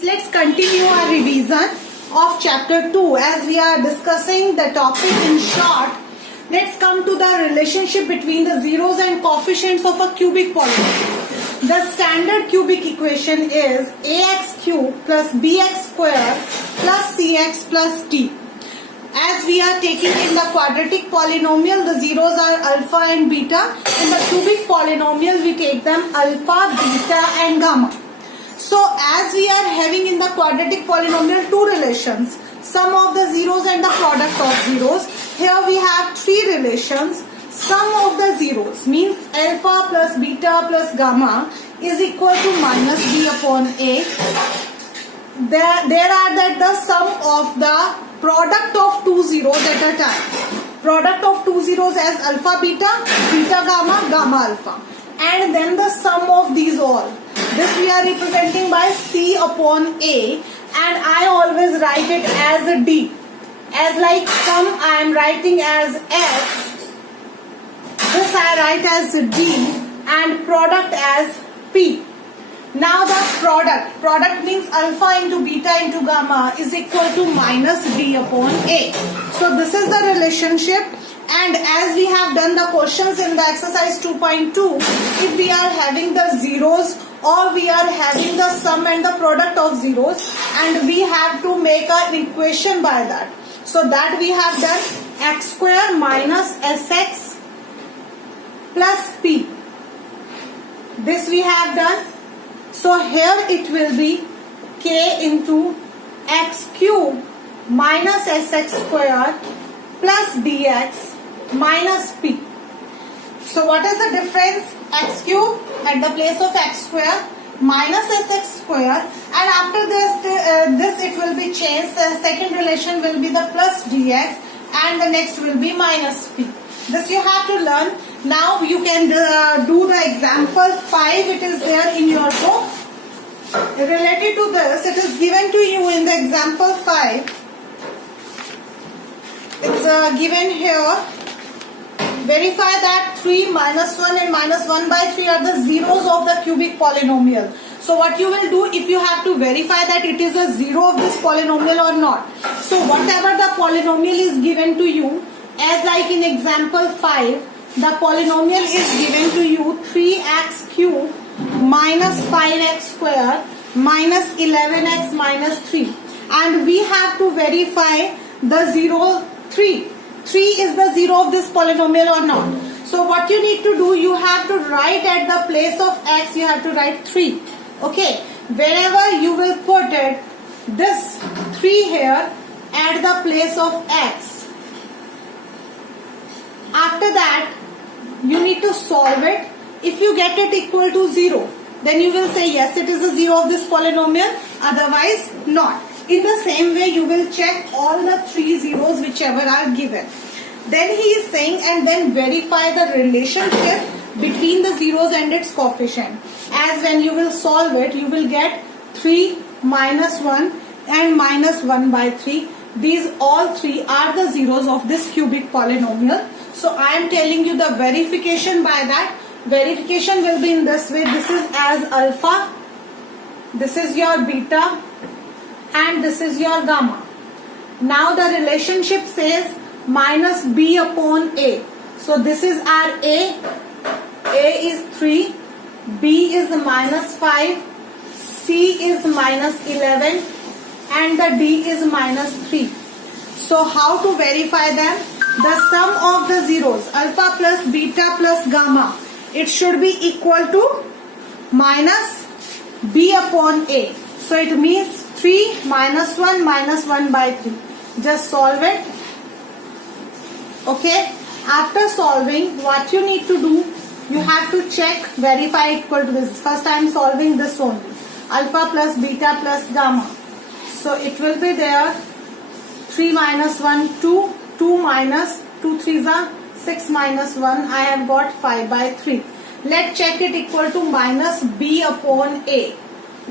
Let's continue our revision of chapter 2 as we are discussing the topic in short. Let's come to the relationship between the zeros and coefficients of a cubic polynomial. The standard cubic equation is ax cube plus bx square plus cx plus d. As we are taking in the quadratic polynomial, the zeros are alpha and beta. In the cubic polynomial, we take them alpha, beta and gamma. So as we are having in the quadratic polynomial two relations, sum of the zeros and the product of zeros. Here we have three relations. Sum of the zeros means alpha plus beta plus gamma is equal to minus b upon a. There are that the sum of the product of two zeros at a time. Product of two zeros as alpha beta, beta gamma, gamma alpha. And then the sum of these all. This we are representing by C upon A, and I always write it as a D. As like sum I am writing as S, this I write as D, and product as P. Now the product means alpha into beta into gamma is equal to minus D upon A. So this is the relationship. And as we have done the questions in the exercise 2.2, if we are having the zeros or we are having the sum and the product of zeros, and we have to make an equation by that. So that we have done x square minus sx plus p. This we have done. So here it will be k into x cube minus sx square plus dx minus p. So what is the difference? X cube at the place of x square minus sx square, and after this it will be changed. The second relation will be the plus dx and the next will be minus p. This you have to learn. Now you can do the example 5. It is there in your book. Related to this, it is given to you in the example 5. It's given here. Verify that 3 minus 1 and minus 1 by 3 are the zeros of the cubic polynomial. So what you will do, if you have to verify that it is a zero of this polynomial or not. So whatever the polynomial is given to you, as like in example 5, the polynomial is given to you 3x cube minus 5x square minus 11x minus 3. And we have to verify the zero 3. 3 is the zero of this polynomial or not. So what you need to do, you have to write at the place of x, you have to write 3. Okay. Wherever you will put it, this 3 here at the place of x. After that, you need to solve it. If you get it equal to 0, then you will say yes, it is a zero of this polynomial. Otherwise, not. In the same way, you will check all the 3 zeros whichever are given. Then he is saying, and then verify the relationship between the zeros and its coefficient. As when you will solve it, you will get 3 minus 1 and minus 1 by 3. These all 3 are the zeros of this cubic polynomial. So I am telling you the verification by that. Verification will be in this way. This is as alpha. This is your beta. And this is your gamma. Now the relationship says minus b upon a. So this is our a is 3, b is minus 5, c is minus 11 and the d is minus 3. So how to verify them? The sum of the zeros alpha plus beta plus gamma, it should be equal to minus b upon a. So it means 3 minus 1 minus 1 by 3. Just solve it. Okay. After solving, what you need to do, you have to check, verify equal to this. First I am solving this only. Alpha plus beta plus gamma. So it will be there 3 minus 1, 2. 2 minus 2 3s are 6 minus 1. I have got 5 by 3. Let's check it equal to minus b upon a.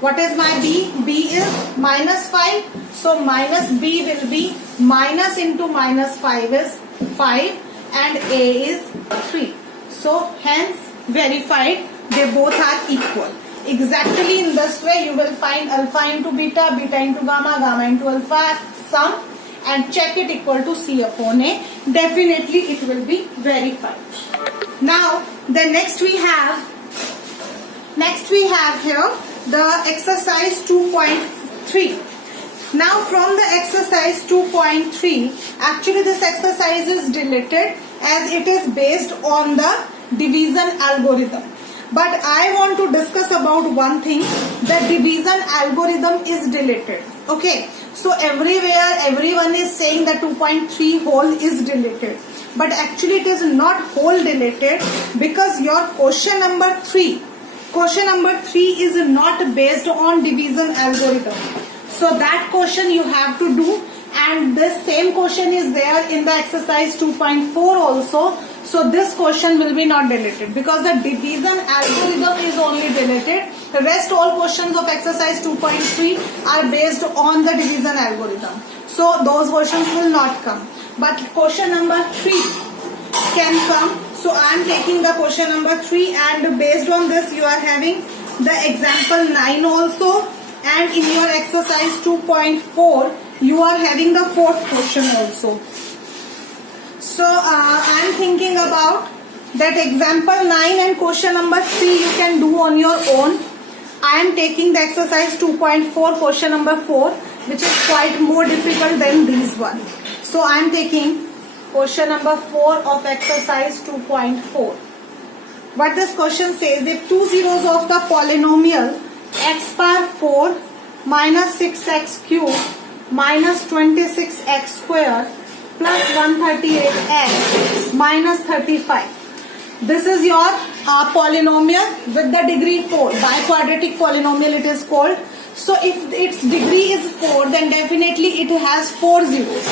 What is my b? b is minus 5. So minus b will be minus into minus 5 is 5 and a is 3. So hence verified they both are equal. exactly in this way you will find alpha into beta, beta into gamma, gamma into alpha, sum, and check it equal to C upon A. Definitely it will be verified. Now the next we have here the exercise 2.3. Now from the exercise 2.3, actually this exercise is deleted as it is based on the division algorithm. But I want to discuss about one thing, the division algorithm is deleted. Okay, so everywhere everyone is saying that 2.3 whole is deleted. But actually it is not whole deleted, because your question number 3 is not based on division algorithm. So that question you have to do, and this same question is there in the exercise 2.4 also. So this question will be not deleted because the division algorithm is only deleted. The rest all questions of exercise 2.3 are based on the division algorithm. So those questions will not come. But question number 3 can come. So I am taking the question number 3, and based on this you are having the example 9 also, and in your exercise 2.4 you are having the fourth question also. So I am thinking about that example 9 and question number 3 you can do on your own. I am taking the exercise 2.4 question number 4, which is quite more difficult than these one. So I am taking question number 4 of exercise 2.4. What this question says, if two zeros of the polynomial x power 4 minus 6x cube minus 26x square plus 138x minus 35. This is your polynomial with the degree 4. Biquadratic polynomial it is called. So if its degree is 4, then definitely it has 4 zeros.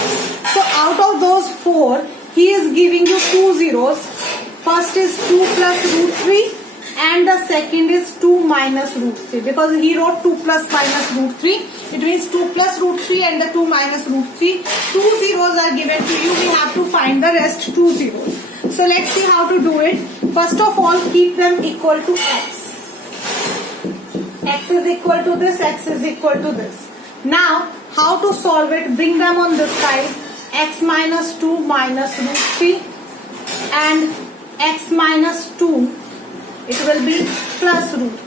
So out of those 4, he is giving you 2 zeros. First is 2 plus root 3 and the second is 2 minus root 3, because he wrote 2 plus minus root 3. It means 2 plus root 3 and the 2 minus root 3. 2 zeros are given to you. We have to find the rest 2 zeros. So let's see how to do it. First of all, keep them equal to x. X is equal to this, x is equal to this. Now, how to solve it? Bring them on this side. X minus 2 minus root 3 and x minus 2, it will be plus root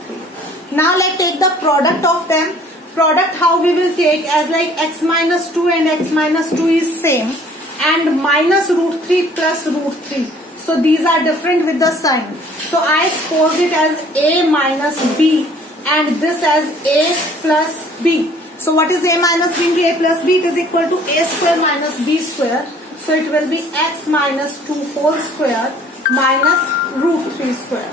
3. Now let's take the product of them. Product how we will take, as like x minus 2 and x minus 2 is same, and minus root 3 plus root 3. So these are different with the sign. So I suppose it as a minus b and this as a plus b. So what is a minus b into a plus b? It is equal to a square minus b square. So it will be x minus 2 whole square minus root 3 square.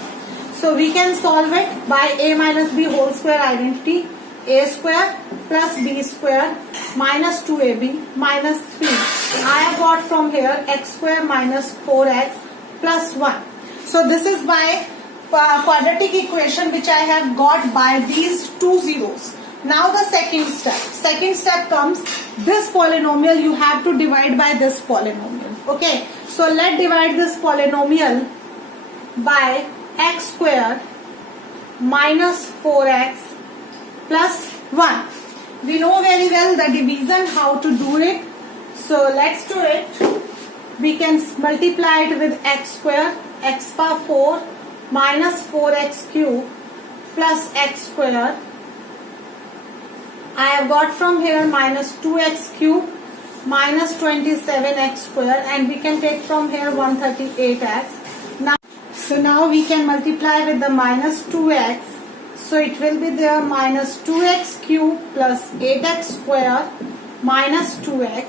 So we can solve it by a minus b whole square identity. A square plus b square minus 2ab minus 3. I have got from here x square minus 4x plus 1. So this is by quadratic equation which I have got by these 2 zeros. Now the second step. Second step comes, this polynomial you have to divide by this polynomial. Okay. So let's divide this polynomial by x square minus 4x plus 1. We know very well the division, how to do it. So let's do it. We can multiply it with x square, x power 4 minus 4x cube plus x square. I have got from here minus 2x cube minus 27x square, and we can take from here 138x. Now we can multiply with the minus 2x. So it will be there minus 2x cube plus 8x square minus 2x.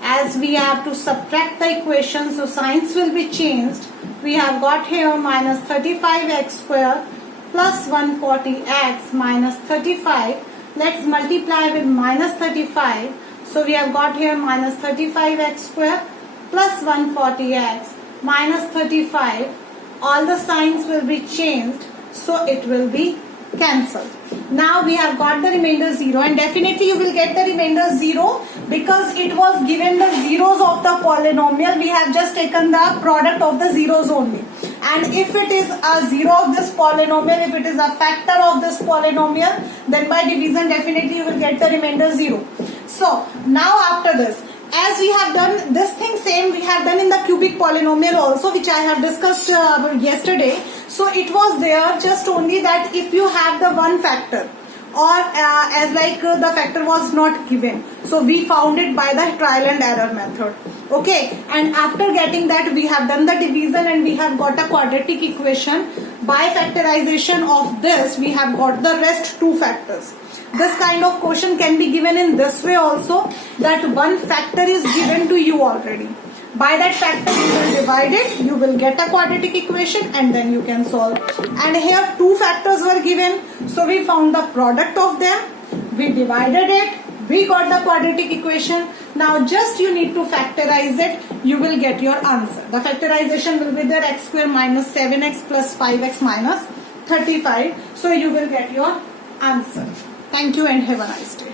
As we have to subtract the equation, so signs will be changed. We have got here minus 35x square plus 140x minus 35. Let's multiply with minus 35. So we have got here minus 35x square plus 140x minus 35. All the signs will be changed. So it will be cancel. Now we have got the remainder 0, and definitely you will get the remainder 0 because it was given the zeros of the polynomial. We have just taken the product of the zeros only. And if it is a 0 of this polynomial, if it is a factor of this polynomial, then by division definitely you will get the remainder 0. So now after this, as we have done this thing same we have done in the cubic polynomial also, which I have discussed yesterday. So it was there just only that if you have the one factor, or as like the factor was not given, so we found it by the trial and error method. Okay, and after getting that we have done the division and we have got a quadratic equation. By factorization of this we have got the rest two factors. This kind of question can be given in this way also, that one factor is given to you already. By that factor you will divide it, you will get a quadratic equation, and then you can solve. And here two factors were given, so we found the product of them, we divided it, we got the quadratic equation. Now just you need to factorize it, you will get your answer. The factorization will be there, x square minus 7x plus 5x minus 35. So you will get your answer. Thank you and have a nice day.